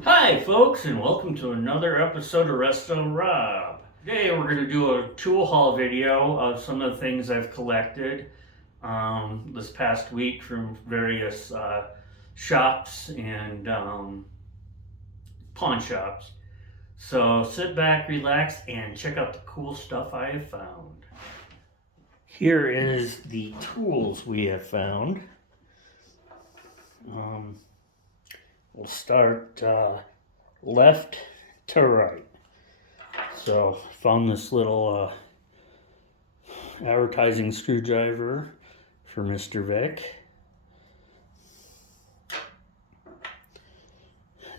Hi folks, and welcome to another episode of Resto-Rob. Today we're going to do a tool haul video of some of the things I've collected this past week from various shops and pawn shops. So sit back, relax, and check out the cool stuff I have found. Here is the tools we have found. We'll start left to right. So found this little advertising screwdriver for Mr. Vic.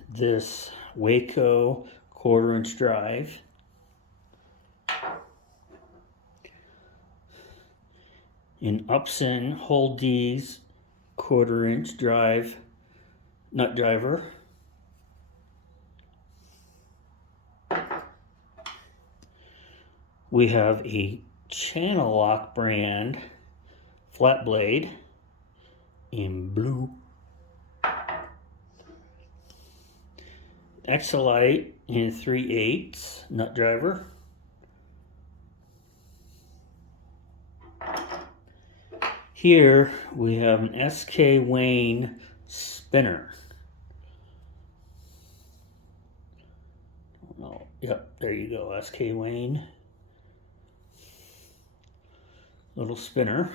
This Waco 1/4-inch drive. An Upson Haul Dec 1/4-inch drive nut driver. We have a Channel Lock brand flat blade in blue. Exolite in 3/8 nut driver. Here we have an SK Wayne spinner. Oh, yep, there you go, SK Wayne. Little spinner.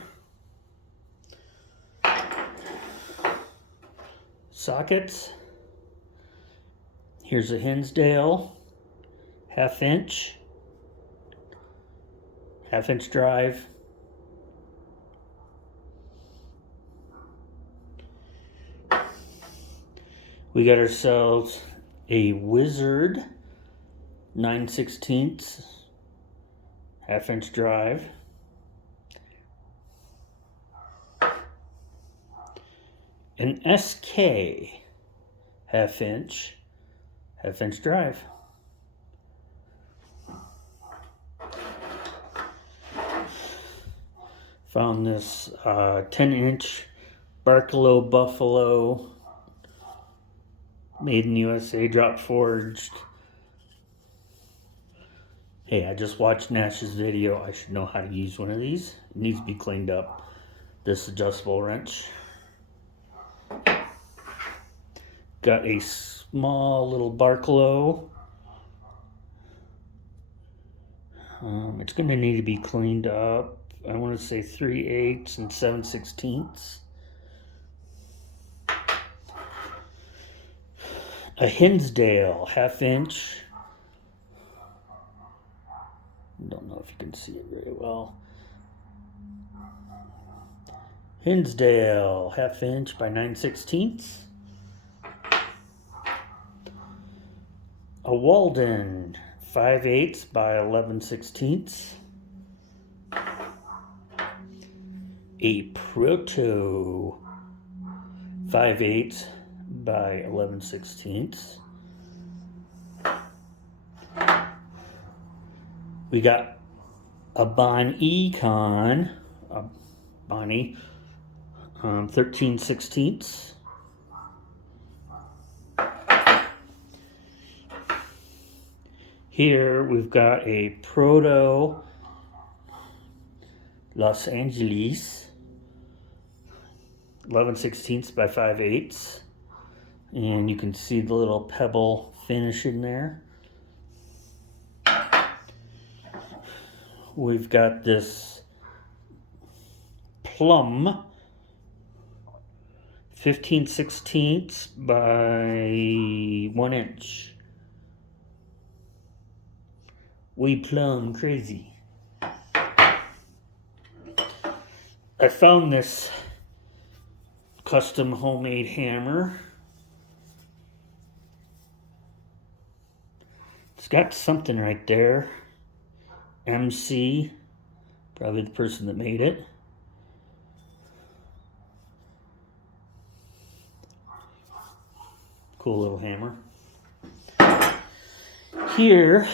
Sockets. Here's a Hinsdale 1/2 inch drive. We got ourselves a Wizard 9/16 1/2 inch drive. An SK 1/2 inch drive. Found this 10-inch Barkalow Buffalo made in USA, drop forged. Hey, I just watched Nash's video. I should know how to use one of these. It needs to be cleaned up. This adjustable wrench. Got a small little Barkalow. It's going to need to be cleaned up. I want to say 3/8 and 7/16. A Hinsdale 1/2 inch. Don't know if you can see it very well. Hinsdale 1/2 inch by 9/16. A Walden 5/8 by 11/16. A Proto 5/8 by 11/16. We got a Bonney, Bonney 13/16. Here we've got a Proto Los Angeles 11/16 by 5/8, and you can see the little pebble finish in there. We've got this Plum 15/16 by 1 inch. We plum crazy. I found this custom homemade hammer. It's got something right there. MC, probably the person that made it. Cool little hammer. Here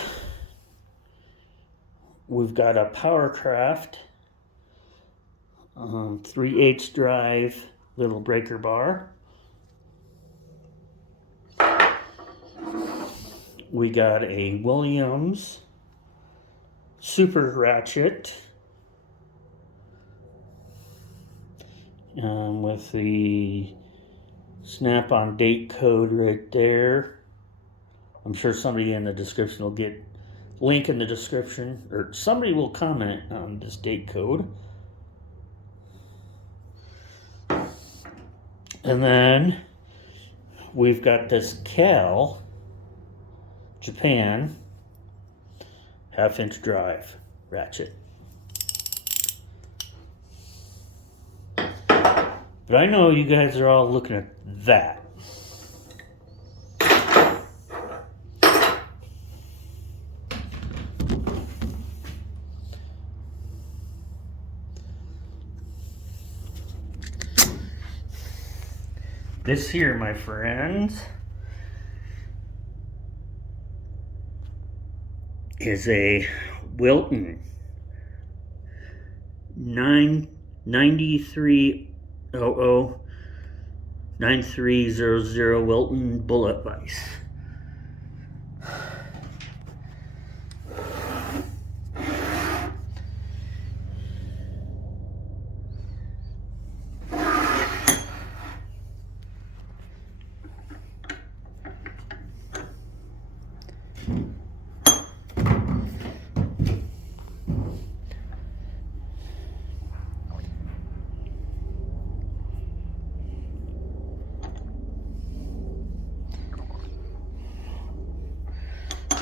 we've got a Powercraft 3/8 drive little breaker bar. we got a Williams super ratchet with the snap-on date code right there. I'm sure somebody in the description will get link in the description, or somebody will comment on this date code. And then we've got this Cal Japan 1/2-inch drive ratchet. But I know you guys are all looking at that. This here, my friends, is a Wilton 9300 Wilton bullet vise.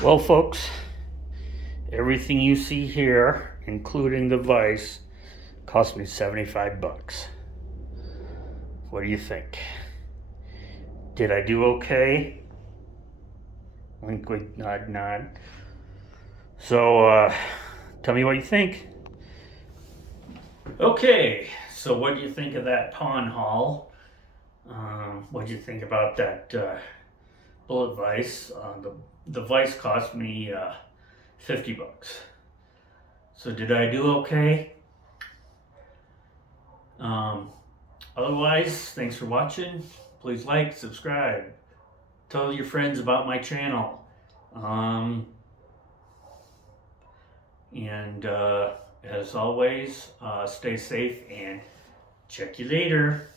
Well, folks, everything you see here, including the vise, cost me 75 bucks. What do you think? Did I do okay? Wink, wink, nod, nod. So, tell me what you think. Okay, so what do you think of that pawn haul? What do you think about that bullet vise? The vise cost me 50 bucks. So did I do okay? Otherwise, thanks for watching. Please like, subscribe, tell your friends about my channel. As always, stay safe and check you later.